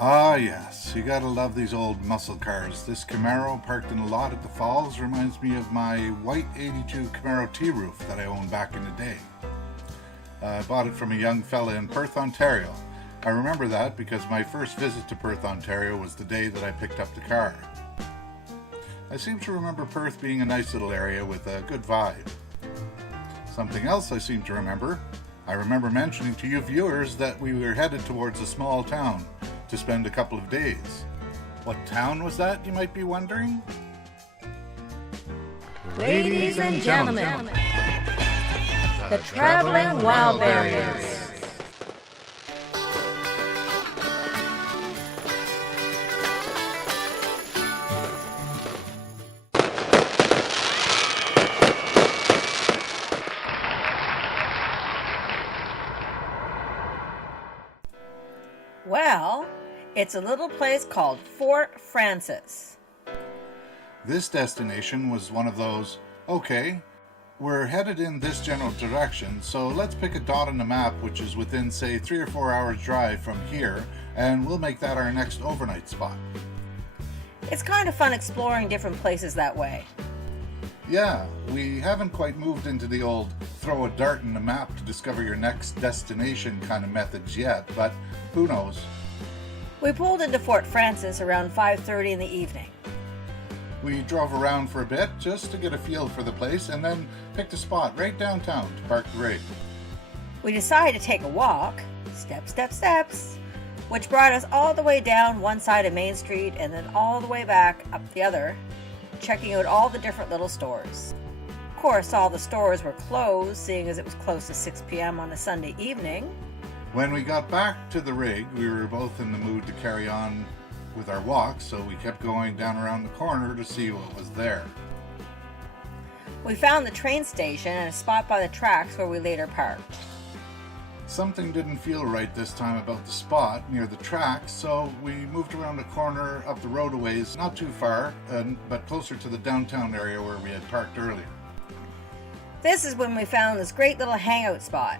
Ah, yes, you gotta love these old muscle cars. This Camaro parked in a lot at the Falls reminds me of my white 82 Camaro T-Roof that I owned back in the day. I bought it from a young fella in Perth, Ontario. I remember that because my first visit to Perth, Ontario was the day that I picked up the car. I seem to remember Perth being a nice little area with a good vibe. Something else I seem to remember, I remember mentioning to you viewers that we were headed towards a small town to spend a couple of days. What town was that, you might be wondering? Ladies and gentlemen, the Traveling Wildberries. Well, it's a little place called Fort Frances. This destination was one of those, okay, we're headed in this general direction, so let's pick a dot on the map which is within, say, 3 or 4 hours drive from here, and we'll make that our next overnight spot. It's kind of fun exploring different places that way. Yeah, we haven't quite moved into the old throw a dart in the map to discover your next destination kind of methods yet, but who knows? We pulled into Fort Frances around 5:30 in the evening. We drove around for a bit just to get a feel for the place and then picked a spot right downtown to park the rig. We decided to take a walk, steps, which brought us all the way down one side of Main Street and then all the way back up the other, checking out all the different little stores. Of course, all the stores were closed, seeing as it was close to 6 p.m. on a Sunday evening. When we got back to the rig, we were both in the mood to carry on with our walk, so we kept going down around the corner to see what was there. We found the train station and a spot by the tracks where we later parked. Something didn't feel right this time about the spot near the tracks, so we moved around the corner up the road a ways, not too far, but closer to the downtown area where we had parked earlier. This is when we found this great little hangout spot.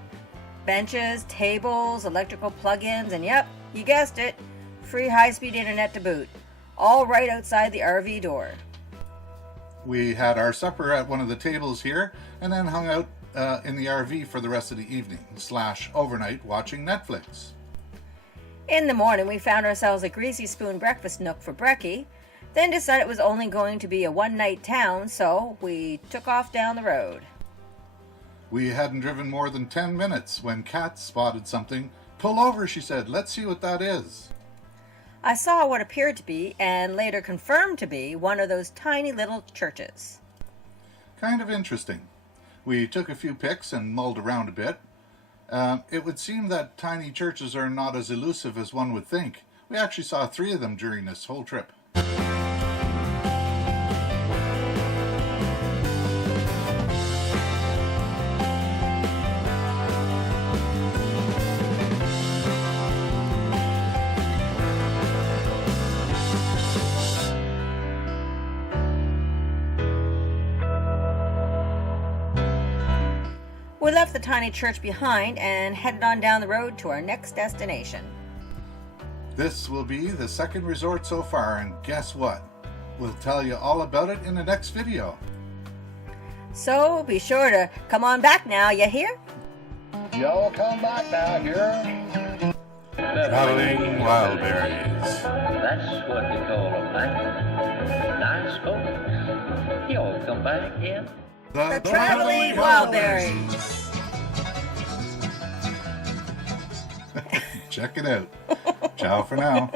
Benches, tables, electrical plug-ins, and yep, you guessed it, free high-speed internet to boot. All right outside the RV door. We had our supper at one of the tables here, and then hung out in the RV for the rest of the evening, / overnight watching Netflix. In the morning, we found ourselves a greasy spoon breakfast nook for brekkie, then decided it was only going to be a one-night town, so we took off down the road. We hadn't driven more than 10 minutes when Kat spotted something. "Pull over," she said. "Let's see what that is." I saw what appeared to be, and later confirmed to be, one of those tiny little churches. Kind of interesting. We took a few pics and mulled around a bit. It would seem that tiny churches are not as elusive as one would think. We actually saw 3 of them during this whole trip. We left the tiny church behind and headed on down the road to our next destination. This will be the second resort so far, and guess what? We'll tell you all about it in the next video. So be sure to come on back now, you hear? Y'all come back now here. Traveling Wildberries. That's what they call a man. Nice folks. Y'all come back here. The Traveling Wildberries. Check it out. Ciao for now.